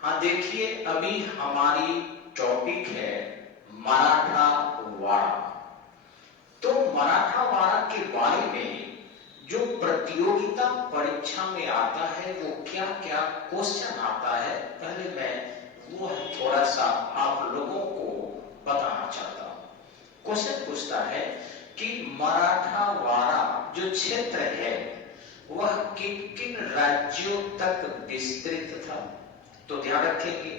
हाँ देखिए, अभी हमारी टॉपिक है मराठावाड़ा। तो मराठावाड़ा के बारे में जो प्रतियोगिता परीक्षा में आता है वो क्या क्या क्वेश्चन आता है, पहले मैं वो थोड़ा सा आप लोगों को बताना चाहता हूँ। क्वेश्चन पूछता है कि मराठावाड़ा जो क्षेत्र है वह किन किन राज्यों तक विस्तृत था। तो ध्यान रखेंगे,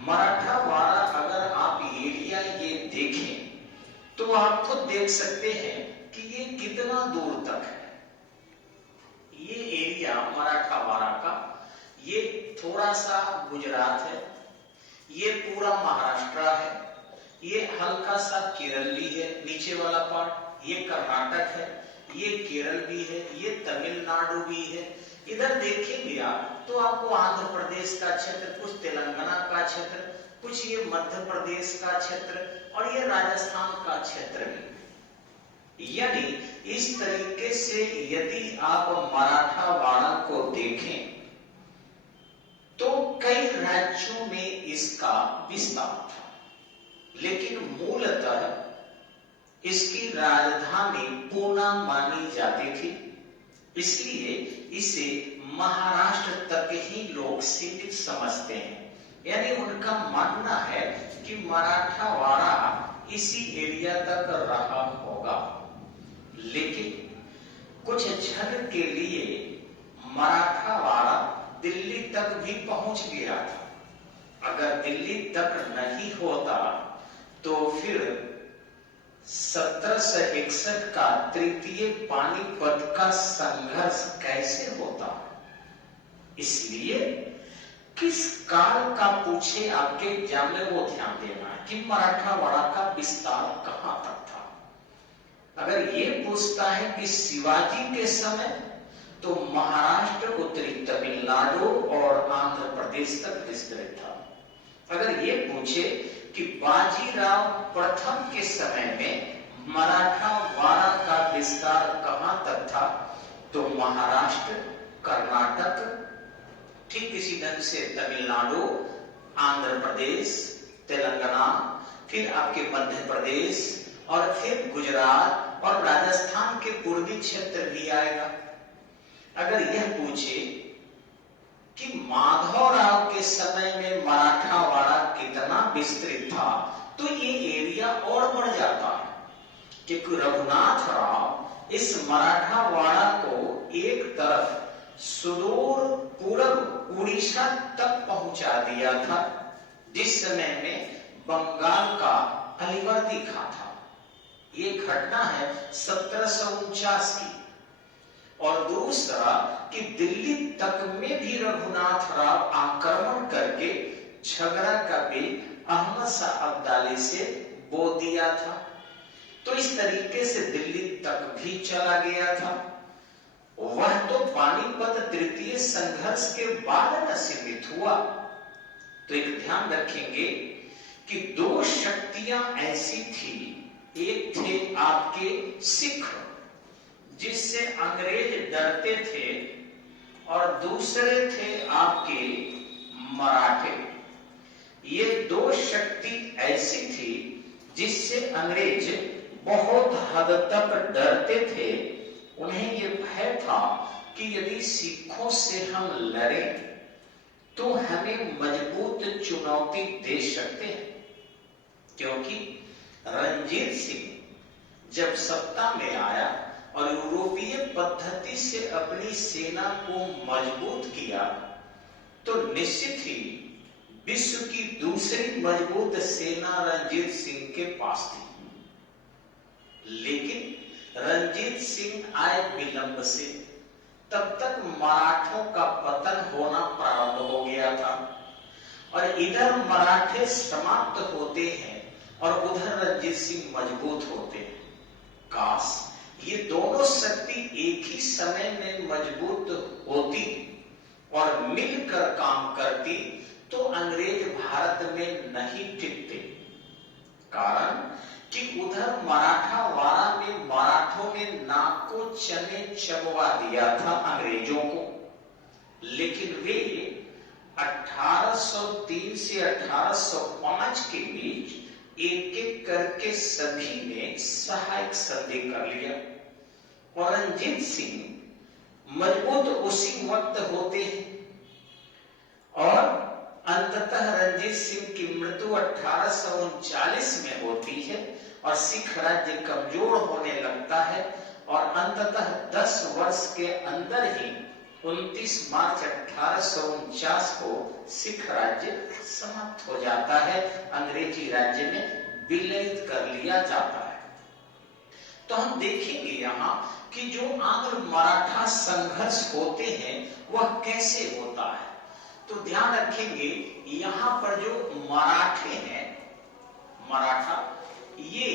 मराठावाड़ा अगर आप एरिया ये देखें तो आप खुद देख सकते हैं कि ये कितना दूर तक है। ये एरिया मराठावाड़ा का, ये थोड़ा सा गुजरात है, ये पूरा महाराष्ट्र है, ये हल्का सा केरल भी है, नीचे वाला पार्ट ये कर्नाटक है, ये केरल भी है, ये तमिलनाडु भी है। इधर देखेंगे आप तो आपको आंध्र प्रदेश का क्षेत्र, कुछ तेलंगाना का क्षेत्र, कुछ ये मध्य प्रदेश का क्षेत्र और ये राजस्थान का क्षेत्र भी। यानी इस तरीके से यदि आप मराठावाड़ा को देखें तो कई राज्यों में इसका विस्तार था, लेकिन मूलतः इसकी राजधानी पूना मानी जाती थी, इसलिए इसे महाराष्ट्र तक ही लोग सीमित समझते हैं। यानी उनका मानना है कि मराठावाड़ा इसी एरिया तक रहा होगा। लेकिन कुछ क्षण के लिए मराठावाड़ा दिल्ली तक भी पहुंच गया था। अगर दिल्ली तक नहीं होता तो फिर 1761 का तृतीय पानीपत का संघर्ष कैसे होता। इसलिए किस काल का पूछे आपके एग्जाम में वो ध्यान देना है कि मराठावाड़ा का विस्तार कहां तक था। अगर ये पूछता है कि शिवाजी के समय, तो महाराष्ट्र, उत्तरी तमिलनाडु और आंध्र प्रदेश तक विस्तृत था। अगर ये पूछे कि बाजीराव प्रथम के समय में मराठावाड़ा का विस्तार कहां तक था, तो महाराष्ट्र, कर्नाटक, ठीक इसी ढंग से तमिलनाडु, आंध्र प्रदेश, तेलंगाना, फिर आपके मध्य प्रदेश और फिर गुजरात और राजस्थान के पूर्वी क्षेत्र भी आएगा। अगर यह पूछे कि माधवराव के समय में मराठावाड़ा कितना विस्तृत था, तो ये एरिया और बढ़ जाता है, क्योंकि रघुनाथ राव इस मराठावाड़ा को एक तरफ सुदूर पूर्व उड़ीसा तक पहुंचा दिया था, जिस समय में बंगाल का अलीवर्दी खां था। ये घटना है 1749 की। और दूसरा कि दिल्ली तक में भी रघुनाथ राव आक्रमण करके झगड़ा का बिल अहमद शाह अब्दाली से बो दिया था। तो इस तरीके से दिल्ली तक भी चला गया था। वह तो पानीपत तृतीय संघर्ष के बाद न सीमित हुआ। तो एक ध्यान रखेंगे कि दो शक्तियां ऐसी थी, एक थे आपके सिख जिससे अंग्रेज डरते थे, और दूसरे थे आपके मराठे। ये दो शक्ति ऐसी थी जिससे अंग्रेज बहुत हद तक डरते थे। उन्हें ये भय था कि यदि सिखों से हम लड़ें तो हमें मजबूत चुनौती दे सकते हैं, क्योंकि रणजीत सिंह जब सत्ता में आया और यूरोपीय पद्धति से अपनी सेना को मजबूत किया, तो निश्चित ही विश्व की दूसरी मजबूत सेना रणजीत सिंह के पास थी। लेकिन रणजीत सिंह आए विलंब से, तब तक मराठों का पतन होना प्रारंभ हो गया था, और इधर मराठे समाप्त होते हैं और उधर रणजीत सिंह मजबूत होते हैं। काश ये दोनों शक्ति एक ही समय में मजबूत होती और मिलकर काम करती तो अंग्रेज भारत में नहीं टिकते। कारण कि उधर मराठावाड़ा में मराठों ने नाक को चने चबवा दिया था अंग्रेजों को, लेकिन वे 18 1803 से 1805 के बीच एक एक करके सभी ने सहायक संधि कर लिया। और रणजीत सिंह मजबूत उसी वक्त होते हैं और अंततः रणजीत सिंह की मृत्यु 1839 में होती है और सिख राज्य कमजोर होने लगता है और अंततः 10 वर्ष के अंदर ही 29 मार्च 1849 को सिख राज्य समाप्त हो जाता है, अंग्रेजी राज्य में विलय कर लिया जाता है। तो हम देखेंगे यहाँ कि जो आंग्ल मराठा संघर्ष होते हैं वह कैसे होता है। तो ध्यान रखेंगे यहाँ पर जो मराठे हैं, मराठा, ये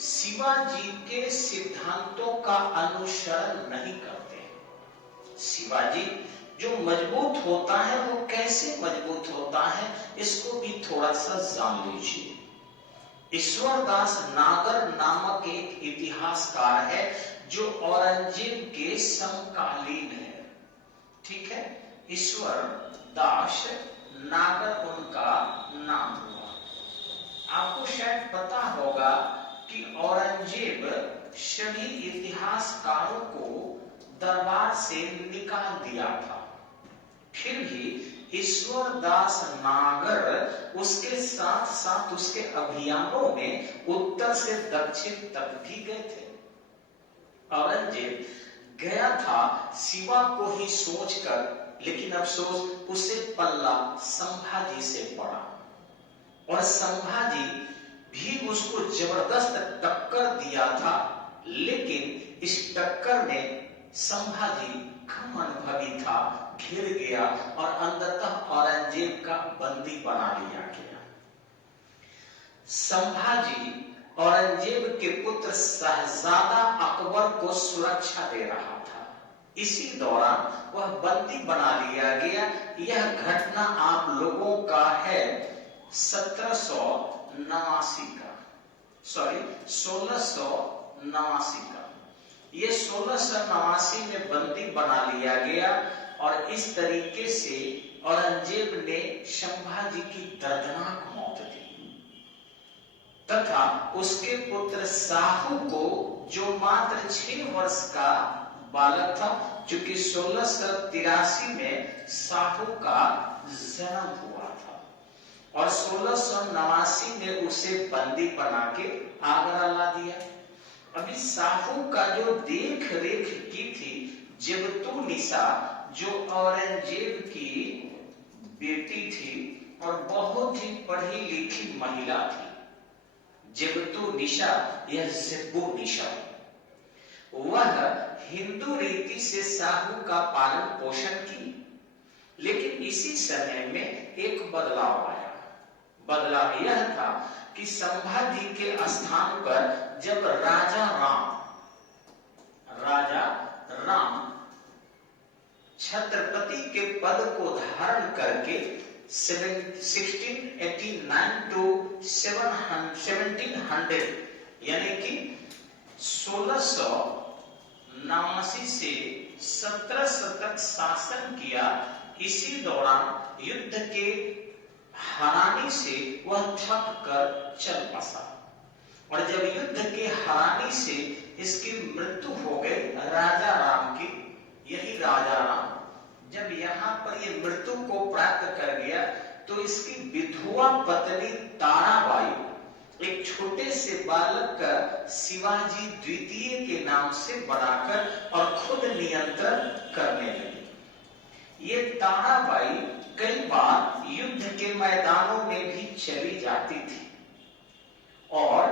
शिवाजी के सिद्धांतों का अनुसरण नहीं करते हैं। शिवाजी जो मजबूत होता है वो कैसे मजबूत होता है, इसको भी थोड़ा सा जान लीजिए। ईश्वरदास नागर नामक एक इतिहासकार है जो औरंगजेब के समकालीन है। ठीक है, ईश्वर दास नागर उनका नाम हुआ। आपको शायद पता होगा कि औरंगजेब सभी इतिहासकारों को दरबार से निकाल दिया था, फिर भी ईश्वर दास नागर उसके साथ साथ उसके अभियानों में उत्तर से दक्षिण तक भी गए थे। औरंगजेब गया था शिवा को ही सोचकर, लेकिन अफसोस उसे पल्ला संभाजी से पड़ा और संभाजी भी उसको जबरदस्त टक्कर दिया था, लेकिन इस टक्कर में संभाजी कम अनुभवी था, घिर गया और अंततः औरंगजेब का बंदी बना लिया गया। संभाजी औरंगजेब के पुत्र शहजादा अकबर को सुरक्षा दे रहा था। इसी दौरान वह बंदी बना लिया गया। यह घटना आप लोगों का है 1689 का। ये 1689 में बंदी बना लिया गया और इस तरीके से औरंगजेब ने संभाजी की दर्दनाक मौत दी तथा उसके पुत्र साहू को, जो मात्र 6 वर्ष का बालक था, चूंकि 1683 में साहू का जन्म हुआ था और 1689 में उसे बंदी बना के आगरा ला दिया। अभी साहू का जो देख रेख की थी जिबतु निसा, जो औरंगजेब की बेटी थी और बहुत ही पढ़ी लिखी महिला थी, जिबतु निशा या जिब्बू निशा, वह हिंदू रीति से साहू का पालन पोषण की। लेकिन इसी समय में एक बदलाव आया। बदलाव यह था कि संभाजी के स्थान पर जब राजा राम छत्रपति के पद को धारण करके 1689 to 1700 यानी कि 1689 से 1700 तक शासन किया। इसी दौरान युद्ध के हानि से वह थक कर चल बसा और जब युद्ध के हानि से इसकी मृत्यु हो गई राजा राम की, यही राजा राम जब यहाँ पर ये मृत्यु को प्राप्त कर गया तो इसकी विधवा पत्नी ताराबाई एक छोटे से बालक का शिवाजी द्वितीय के नाम से बनाकर और खुद नियंत्रण करने लगी। ये ताराबाई कई बार युद्ध के मैदानों में भी चली जाती थी और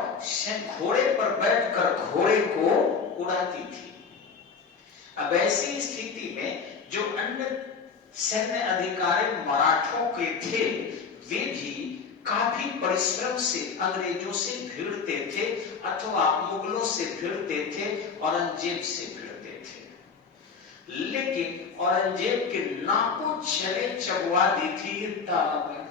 घोड़े पर बैठकर घोड़े को उड़ाती थी। अब ऐसी स्थिति में जो अन्य सैन्य अधिकारी मराठों के थे, वे भी काफी परिश्रम से अंग्रेजों से भिड़ते थे अथवा मुगलों से भिड़ते थे, औरंगजेब से भिड़ते थे। लेकिन औरंगजेब के नाकों चले चबवा दी थी ताराबाई।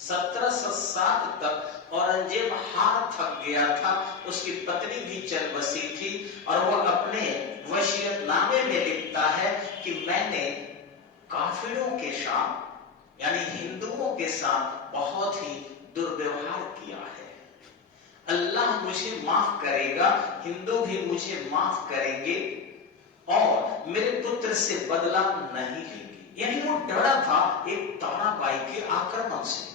1707 तक औरंगजेब हार थक गया था, उसकी पत्नी भी चल बसी थी और वह अपने वसीयतनामे में लिखता है कि मैंने काफिरों के साथ यानी हिंदुओं के साथ बहुत ही दुर्व्यवहार किया है। अल्लाह मुझे माफ करेगा, हिंदू भी मुझे माफ करेंगे और मेरे पुत्र से बदला नहीं लेंगे। यानी वो डरा था एक ताराबाई के आक्रमण से।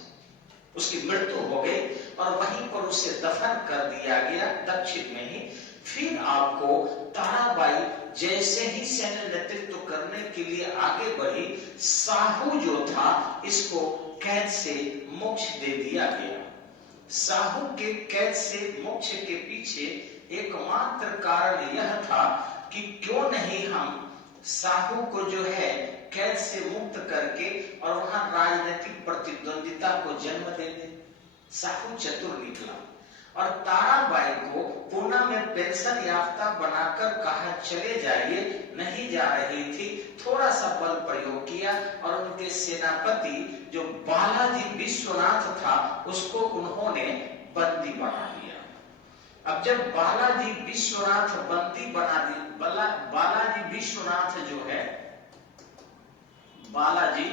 उसकी मृत्यु हो गई और वहीं पर उसे दफन कर दिया गया दक्षिण में ही। फिर आपको ताराबाई जैसे ही सैन्य नेतृत्व करने के लिए आगे बढ़ी, साहू जो था इसको कैद से मोक्ष दे दिया गया। साहू के कैद से मोक्ष के पीछे एकमात्र कारण यह था कि क्यों नहीं हम साहू को जो है कैद से मुक्त करके और वहां राजनीतिक प्रतिद्वंदिता को जन्म दे दे। साहू चतुर निकला और ताराबाई को पूना में पेंशन याफ्ता बनाकर कहा चले जाइए, नहीं जा रही थी। थोड़ा सा बल प्रयोग किया और उनके सेनापति जो बालाजी विश्वनाथ था उसको उन्होंने बंदी बना दिया। अब जब बालाजी विश्वनाथ बंदी बना दी, बालाजी विश्वनाथ जो है, बालाजी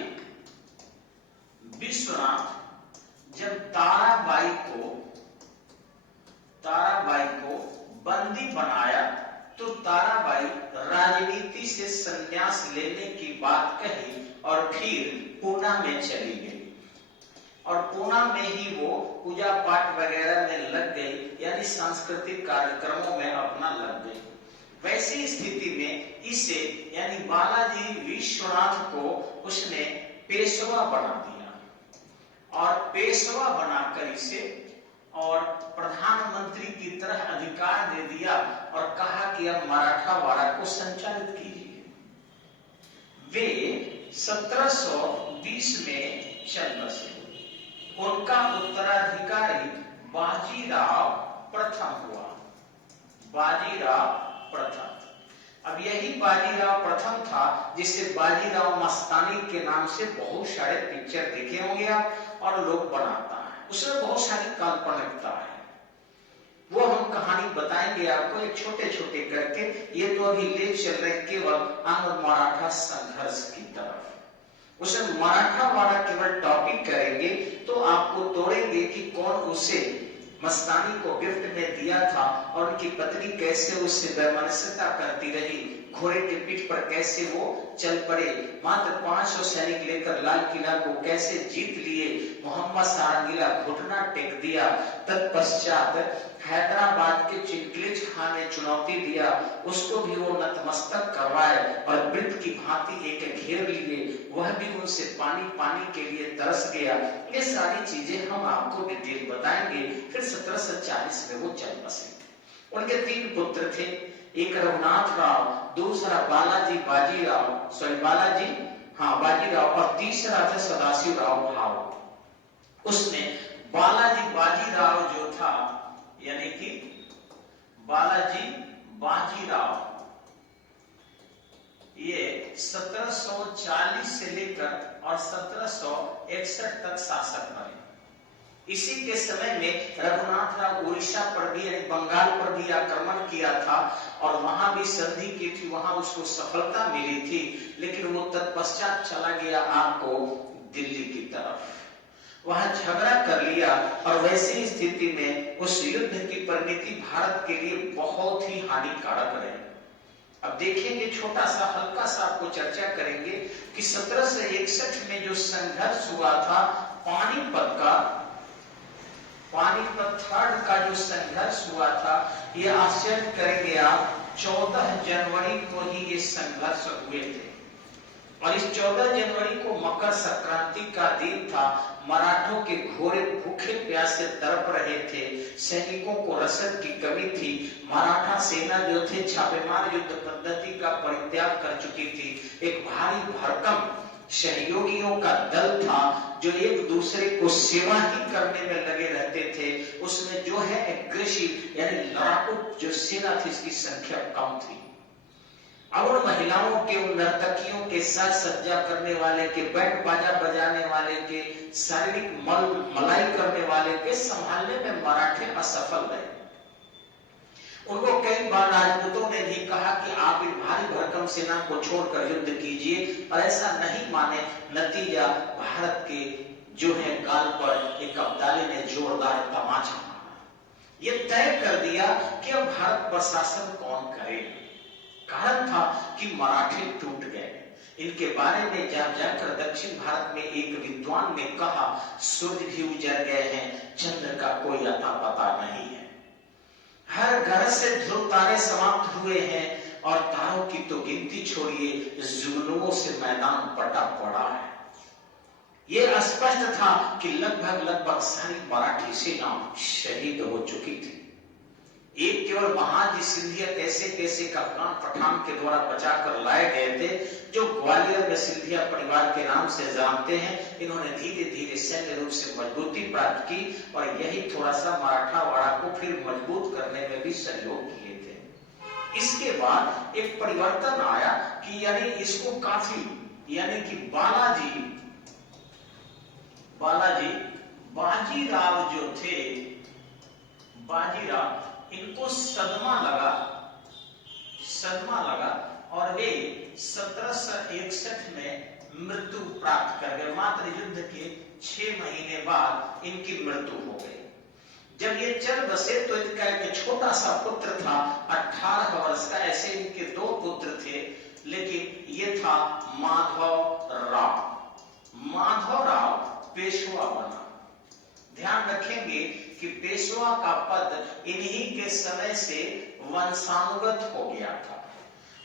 विश्वनाथ जब ताराबाई को बंदी बनाया तो ताराबाई राजनीति से संन्यास लेने की बात कही और फिर पूना में चली गई और पूना में ही वो पूजा पाठ वगैरह में लग गई, यानी सांस्कृतिक कार्यक्रमों में अपना लग गई। वैसी स्थिति में इसे यानी बालाजी विश्वनाथ को उसने पेशवा बना दिया और पेशवा बनाकर इसे और प्रधानमंत्री की तरह अधिकार दे दिया और कहा कि अब मराठावाड़ा को संचालित कीजिए। वे 1720 में चल बसे। उनका उत्तराधिकारी बाजीराव प्रथम हुआ। बाजीराव प्रथम। अब यही बाजीराव प्रथम था जिसे बाजीराव मस्तानी के नाम से बहुत सारे पिक्चर देखे होंगे आप और लोग बनाता है। उसमें बहुत सारी काल्पनिकता है, वो हम कहानी बताएंगे आपको एक छोटे छोटे करके। ये तो अभी ले चल रहे केवल आंग्ल मराठा संघर्ष की तरफ। उसमें मराठावाड़ा केवल टॉपिक करेंगे तो आपको तोड़ेंगे कि कौन उसे मस्तानी को गिफ्ट में दिया था और उनकी पत्नी कैसे उससे वैमनस्यता करती रही, घोड़े के पीठ पर कैसे वो चल पड़े, मात्र 500 सैनिक लेकर लाल किला को कैसे जीत लिए, मोहम्मद सारंगीला घुटना टेक दिया। तत्पश्चात हैदराबाद के चिंकलिज खान ने चुनौती दिया, उसको भी वो नतमस्तक करवाए और वृत्त की भांति एक घेर लिए, वह भी उनसे पानी के लिए तरस गया। ये सारी चीजें हम आपको डिटेल बताएंगे। फिर 1740 में वो चल बसे। उनके 3 पुत्र थे, एक रघुनाथ राव, दूसरा बालाजी बाजीराव और तीसरा था सदाशिव राव भाव। उसमें बालाजी बाजीराव जो था यानी कि बालाजी बाजीराव ये 1740 से लेकर और 1761 तक शासक बने। इसी के समय में रघुनाथ राव उड़ीसा पर भी यानी बंगाल पर भी आक्रमण किया था और वहां भी संधि की थी, वहां उसको सफलता मिली थी, लेकिन वो तत्पश्चात चला गया आपको दिल्ली की तरफ, वहां झगड़ा कर लिया और वैसी स्थिति में उस युद्ध की परिणति भारत के लिए बहुत ही हानिकारक रही। अब देखेंगे, छोटा सा हल्का सा आपको चर्चा करेंगे कि 1761 में जो संघर्ष हुआ था पानीपत थर्ड का जो संघर्ष हुआ था, ये आश्चर्य करेंगे आप, 14 जनवरी को ही ये संघर्ष हुए थे और इस 14 जनवरी को मकर संक्रांति का दिन था। मराठों के घोड़े भूखे प्यासे तड़प रहे थे, सैनिकों को रसद की कमी थी, मराठा सेना जो थे छापेमार युद्ध पद्धति का परित्याग कर चुकी थी। एक भारी भरकम सहयोगियों का दल था जो एक दूसरे को सेवा ही करने में लगे रहते थे। उसमें जो है एग्रेसिव यानी लड़ाकू जो सेना थी, इसकी संख्या कम थी। अब उन महिलाओं के, उन नर्तकियों के साथ सज्जा करने वाले के, बैंड बाजा बजाने वाले के, शारीरिक मलाई करने वाले के संभालने में मराठे असफल रहे। उनको कई बार राजपूतों ने भी कहा कि आप इन भारी भरकम सेना को छोड़कर युद्ध कीजिए, और ऐसा नहीं माने। नतीजा भारत के जो है गाल पर एक अब्दाली ने जोरदार तमाचा मारा। ये तय कर दिया कि अब भारत पर शासन कौन करे। कारण था कि मराठे टूट गए। इनके बारे में जाकर दक्षिण भारत में एक विद्वान ने कहा, सूर्य भी उजड़ गए हैं, चंद्र का कोई अता पता नहीं है। हर घर से ध्रुव तारे समाप्त हुए हैं, और तारों की तो गिनती छोड़िए, जुगनुओं से मैदान पटा पड़ा है। यह स्पष्ट था कि लगभग सारी मराठी सेना शहीद हो चुकी थी। एक केवल महाजी सिंधिया कैसे कप्तान पठान के द्वारा बचाकर लाए गए थे, जो ग्वालियर में सिंधिया परिवार के नाम से जानते हैं। इन्होंने धीरे धीरे सैन्य रूप से मजबूती प्राप्त की, और यही थोड़ा सा मराठावाड़ा को फिर मजबूत करने में भी सहयोग किए थे। इसके बाद एक परिवर्तन आया कि यानी इसको काफी, यानी कि बाजीराव जो थे, बाजीराव, इनको सदमा लगा और वे 1761 में मृत्यु प्राप्त कर गए। मात्र युद्ध के 6 महीने बाद इनकी मृत्यु हो गई। जब ये चल बसे तो इनका एक छोटा सा पुत्र था, 18 वर्ष का। ऐसे इनके 2 पुत्र थे, लेकिन ये था माधव राव पेशवा बना। ध्यान रखेंगे कि पेशवा का पद इन्हीं के समय से वंशानुगत हो गया था,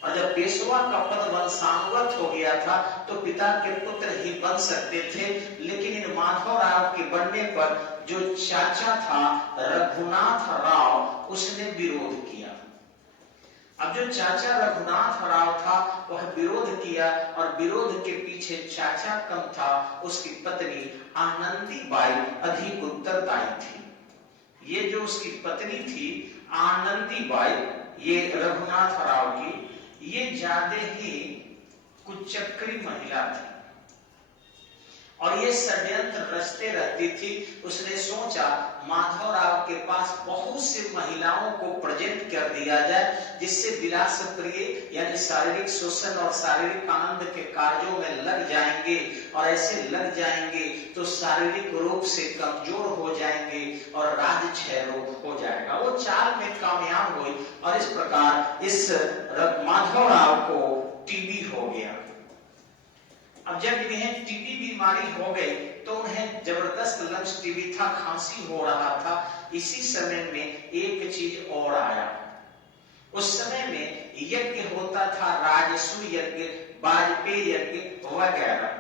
और जब पेशवा का पद वंशानुगत हो गया था तो पिता के पुत्र ही बन सकते थे। लेकिन इन माधव राव के बनने पर जो चाचा था रघुनाथ राव, उसने विरोध किया। अब जो चाचा रघुनाथ राव था वह विरोध किया, और विरोध के पीछे चाचा कम था, उसकी पत्नी आनंदी बाई अधिक उत्तरदायी थी। ये जो उसकी पत्नी थी आनंदी बाई, ये रघुनाथ राव की, ये ज्यादा ही कुचक्री महिला थी, और ये षड्यंत्र रचते रहती थी। उसने सोचा माधव राव के पास बहुत सी महिलाओं को प्रेजेंट कर दिया जाए, जिससे विलास प्रिय यानी शारीरिक शोषण और शारीरिक आनंद के कार्यों में लग जाएंगे, और ऐसे लग जाएंगे तो शारीरिक रूप से कमजोर हो जाएंगे और राजक्षय रोग हो जाएगा। वो चाल में कामयाब हुई, और इस प्रकार इस माधव राव को टीबी हो गया। अब जब इन्हें टीबी बीमारी हो गई तो उन्हें जबरदस्त लंग्स टीबी था, खांसी हो रहा था। इसी समय में एक चीज और आया। उस समय में यज्ञ होता था, राजसू यज्ञ, वाजपेयी यज्ञ वगैरह।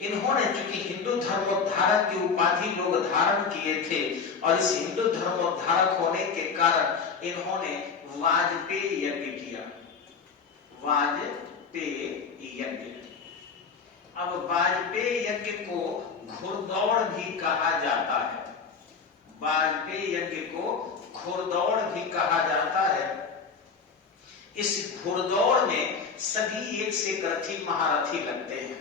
इन्होंने चूंकि हिंदू धर्मोद्धारक की उपाधि लोग धारण किए थे, और इस हिंदू धर्मोद्धारक होने के कारण इन्होंने वाजपेयी यज्ञ किया। वाजपेयी यज्ञ, अब वाजपेयी यज्ञ को घुड़दौड़ भी कहा जाता है। वाजपेयी यज्ञ को घुड़दौड़ भी कहा जाता है। इस घुड़दौड़ में सभी एक से एक रथी महारथी लगते हैं।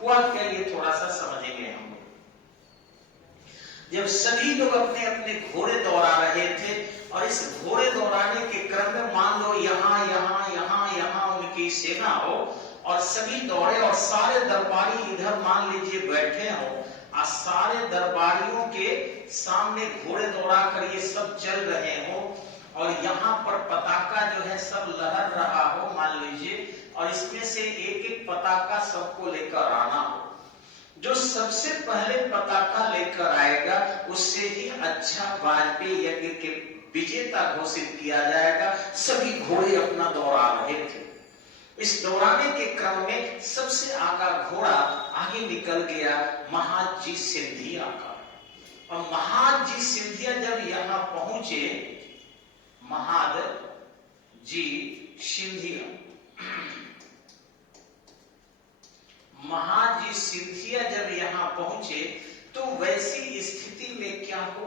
हुआ क्या, ये थोड़ा सा समझेंगे हम। जब सभी लोग अपने अपने घोड़े दौड़ा रहे थे, और इस घोड़े दौड़ाने के क्रम में मान लो यहाँ यहाँ यहाँ यहाँ उनकी सेना हो, और सभी दौड़े, और सारे दरबारी इधर मान लीजिए बैठे हो, और सारे दरबारियों के सामने घोड़े दौड़ा कर ये सब चल रहे हो, और यहाँ पर पताका जो है सब लहर रहा हो मान लीजिए, और इसमें से एक एक पताका सबको लेकर आना हो। जो सबसे पहले पताका लेकर आएगा उससे ही अच्छा वाजपेयी यज्ञ के विजेता घोषित किया जाएगा। सभी घोड़े अपना दौड़ा रहे थे। इस दौड़ाने के क्रम में सबसे आगा घोड़ा आगे निकल गया महाजी सिंधिया का। और महाजी सिंधिया जब यहां पहुंचे, महाजी सिंधिया जब यहां पहुंचे तो वैसी स्थिति में क्या हो,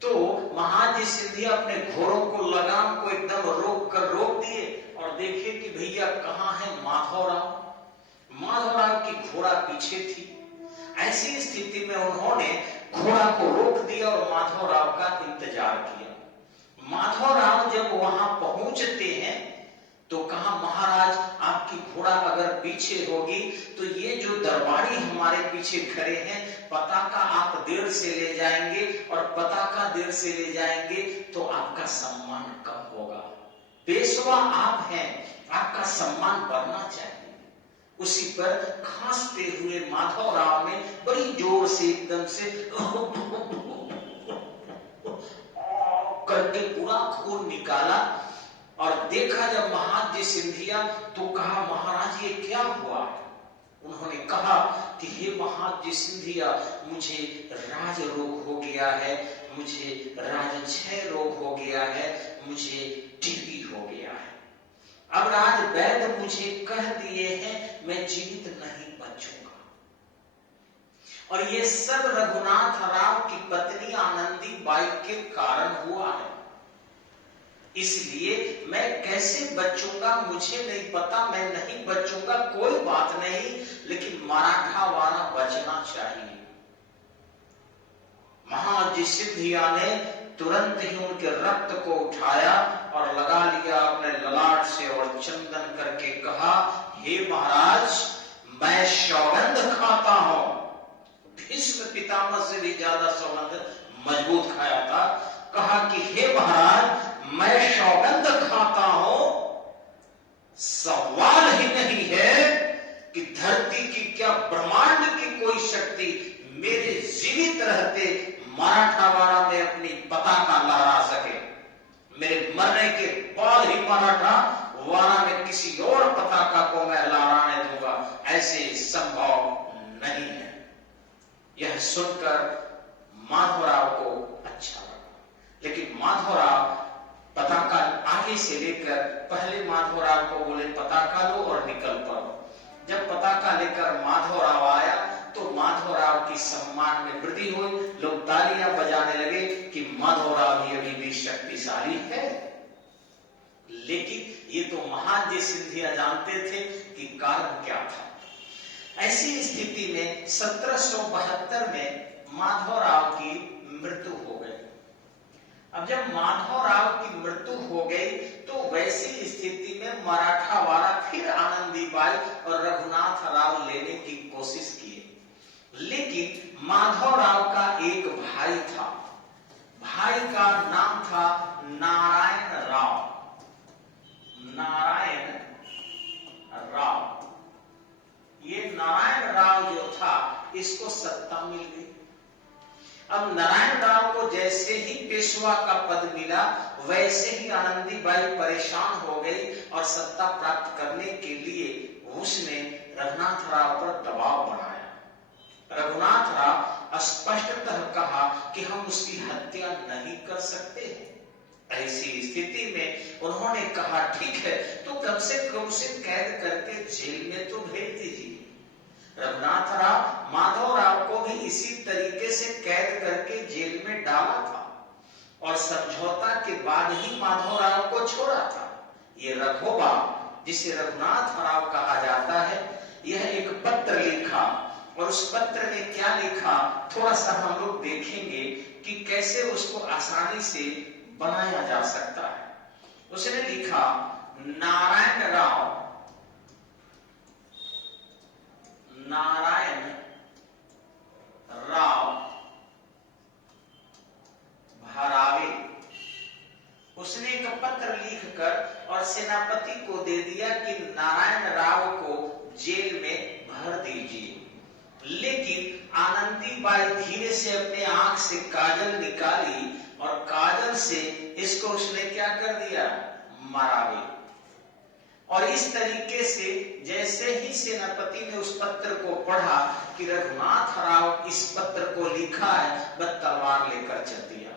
तो महाजी सिंधिया अपने घोड़ों को लगाम को एकदम रोक दिए, और देखे कि भैया कहां है माधव राव की घोड़ा पीछे थी। ऐसी स्थिति में उन्होंने घोड़ा को रोक दिया और माधव राव का इंतजार किया। माधवराव जब वहां पहुंचते हैं तो कहा, महाराज आपकी घोड़ा अगर पीछे होगी तो ये जो दरबारी हमारे पीछे खड़े हैं, पताका आप देर से ले जाएंगे और पताका देर से ले जाएंगे तो आपका सम्मान कम होगा। पेशवा आप हैं, आपका सम्मान बढ़ना चाहिए। उसी पर खांसते हुए माधवराव ने बड़ी जोर से एकदम से करके पूरा खून निकाला और देखा जब महाराज सिंधिया तो कहा, महाराज ये क्या हुआ? उन्होंने कहा कि हे महाराज सिंधिया, मुझे राज रोग हो गया है, मुझे राजक्षय रोग हो गया है, मुझे टीबी हो गया है। अब राज वैद्य मुझे कह दिए हैं मैं जीवित नहीं बचूंगा। और ये सब रघुनाथ राव की पत्नी आनंदी बाई के कारण हुआ है, इसलिए मैं कैसे बचूंगा मुझे नहीं पता, मैं नहीं बचूंगा कोई बात नहीं, लेकिन मराठा वाला बचना चाहिए। महाराज सिंधिया ने तुरंत ही उनके रक्त को उठाया और लगा लिया अपने ललाट से और चंदन करके कहा, हे महाराज मैं सौगंध खाता हूं। भीष्म पितामह से भी ज्यादा सौगंध मजबूत खाया था। कहा कि हे महाराज मैं सौगंध खाता हूं, सवाल ही नहीं है कि धरती की क्या ब्रह्मांड की कोई शक्ति मेरे जीवित रहते मराठावाड़ा में अपनी पताका लहरा सके। मेरे मरने के बाद ही मराठावाड़ा में किसी और पताका को मैं लहराने दूंगा, ऐसे संभव नहीं है। यह सुनकर माधवराव को अच्छा लगा, लेकिन माधवराव पताका आगे से लेकर पहले माधवराव को बोले पताका लो और निकल पड़ो। जब पताका लेकर माधवराव आया तो माधवराव की सम्मान में वृद्धि हुई, लोग तालियां बजाने लगे कि माधवराव ही अभी भी शक्तिशाली है। लेकिन ये तो महाराज सिंधिया जानते थे कि कारण क्या था। ऐसी स्थिति में 1772 में माधवराव की मृत्यु हो गई। अब जब माधवराव की मृत्यु हो गई तो वैसी स्थिति में मराठावाड़ा फिर आनंदीबाई और रघुनाथ राव लेने की कोशिश की, लेकिन माधवराव का एक भाई था। भाई का नाम था नारायण राव। नारायण राव, ये नारायण राव जो था इसको सत्ता मिल गई। अब नारायण राव को जैसे ही पेशवा का पद मिला वैसे ही आनंदीबाई परेशान हो गई और सत्ता प्राप्त करने के लिए उसने रघुनाथ राव पर दबाव बनाया। रघुनाथ राव स्पष्टतः कहा कि हम उसकी हत्या नहीं कर सकते हैं। ऐसी स्थिति में उन्होंने कहा ठीक है तो कम से कम उसे कैद करके जेल में तो भेज दीजिए। रघुनाथ राव माधवराव को भी इसी तरीके से कैद करके जेल में डाला था और समझौता के बाद ही माधवराव को छोड़ा था। ये रघोबा जिसे रघुनाथ राव कहा जाता है, यह एक पत्र लिखा और उस पत्र में क्या लिखा थोड़ा सा हम लोग देखेंगे कि कैसे उसको आसानी से बनाया जा सकता है। उसने लिखा, नारायण राव भरावे। उसने एक पत्र लिखकर और सेनापति को दे दिया कि नारायण राव को जेल में भर दीजिए। लेकिन आनंदीबाई धीरे से अपने आंख से काजल निकाली और काजल से इसको उसने क्या कर दिया, मरावे। और इस तरीके से जैसे ही सेनापति ने उस पत्र को पढ़ा कि रघुनाथ राव इस पत्र को लिखा है, वह तलवार लेकर चल दिया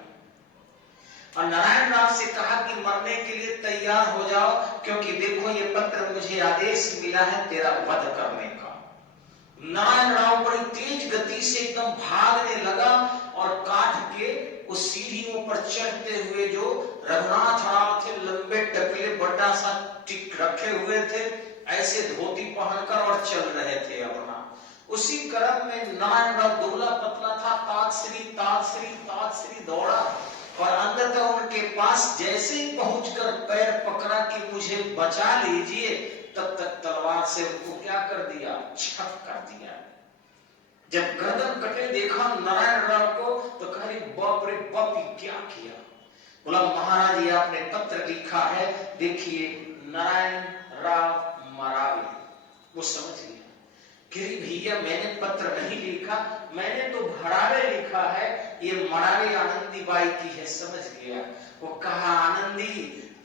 और नारायण राव से कहा कि मरने के लिए तैयार हो जाओ, क्योंकि देखो ये पत्र मुझे आदेश मिला है तेरा वध करने का। नारायण राव बड़ी तेज गति से एकदम भागने लगा और काठ के उस सीढ़ियों पर चढ़ते हुए जो रघुनाथ राव थे, लंबे टकले बड़ा सा टिक रखे हुए थे, ऐसे धोती पहनकर और चल रहे थे अपना। उसी क्रम में नारायण राव दुबला पतला था, ताजश्री ताजश्री ताजश्री दौड़ा और अंततः उनके पास जैसे ही पहुंचकर पैर पकड़ा कि मुझे बचा लीजिए, तब तक तलवार से उनको क्या कर दिया, छक कर दिया। जब गर्दन कटे देखा नारायण राव को तो कहे बाप रे बाप, क्या किया। बोला महाराज ये आपने पत्र लिखा है, देखिए नारायण राव मरावे। वो समझ गया कि भैया मैंने पत्र नहीं लिखा, मैंने तो भड़ावे लिखा है, ये मरावे आनंदी बाई की है। समझ गया। वो कहा आनंदी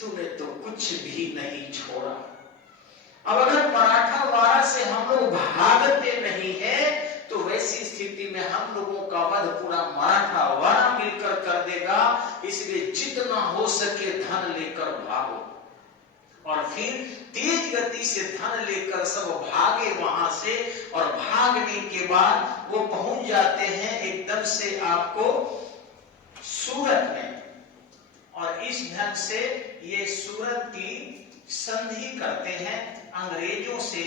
तूने तो कुछ भी नहीं छोड़ा। अब अगर मराठा वारा से हम लोग भागते नहीं है तो वैसी स्थिति में हम लोगों का वध पूरा मराठा वारा मिलकर कर देगा। इसलिए जितना हो सके धन लेकर भागो। और फिर तेज गति से धन लेकर सब भागे वहां से, और भागने के बाद वो पहुंच जाते हैं एकदम से आपको सूरत में। और इस ढंग से ये सूरत की संधि करते हैं अंग्रेजों से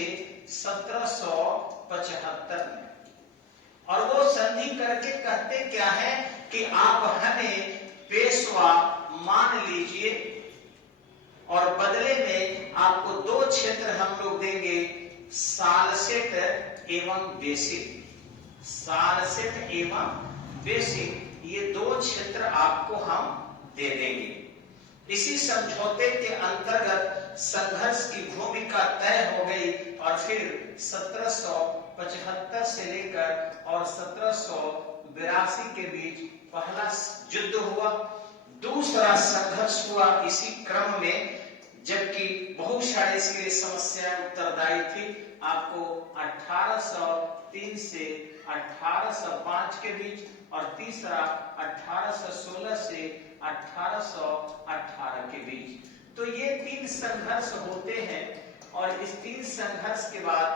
1775 में। और वो संधि करके कहते क्या है कि आप हमें पेशवा मान लीजिए और बदले में आपको 2 क्षेत्र हम लोग देंगे, सालसेट एवं बेसिक। सालसेट एवं बेसिक ये 2 क्षेत्र आपको हम दे देंगे। इसी समझौते के अंतर्गत संघर्ष की भूमिका तय हो गई। और फिर 1775 से लेकर और 1782 के बीच पहला युद्ध हुआ, दूसरा संघर्ष हुआ इसी क्रम में, जबकि बहुत सारे इसके लिए समस्याएं उत्तरदायी थी। आपको 1803 से 1805 के बीच, और तीसरा 1816 से 1818 के बीच। तो ये 3 संघर्ष होते हैं। और इस 3 संघर्ष के बाद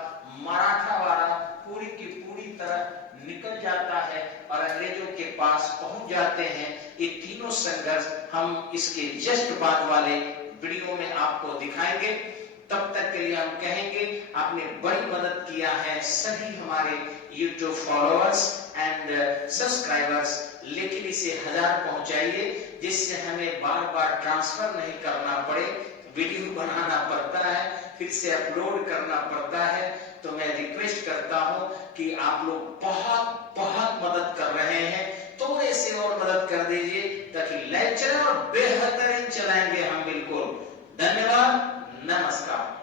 मराठा वाला पूरी की पूरी तरह निकल जाता है और अंग्रेजों के पास पहुंच जाते हैं। ये तीनों संघर्ष हम इसके जस्ट बाद वाले वीडियो में आपको दिखाएंगे। तब तक के लिए हम कहेंगे आपने बड़ी मदद किया है सभी हमारे YouTube फॉलोअर्स एंड सब्सक्राइबर्स, लेकिन इसे 1000 पहुंचाइए जिससे हमें बार बार ट्रांसफर नहीं करना पड़े, वीडियो बनाना पड़ता है, फिर से अपलोड करना पड़ता है। तो मैं रिक्वेस्ट करता हूं कि आप लोग बहुत बहुत मदद कर रहे हैं, थोड़े से और मदद कर दीजिए ताकि लेक्चर और बेहतरीन चलाएंगे हम। बिल्कुल। धन्यवाद। नमस्कार।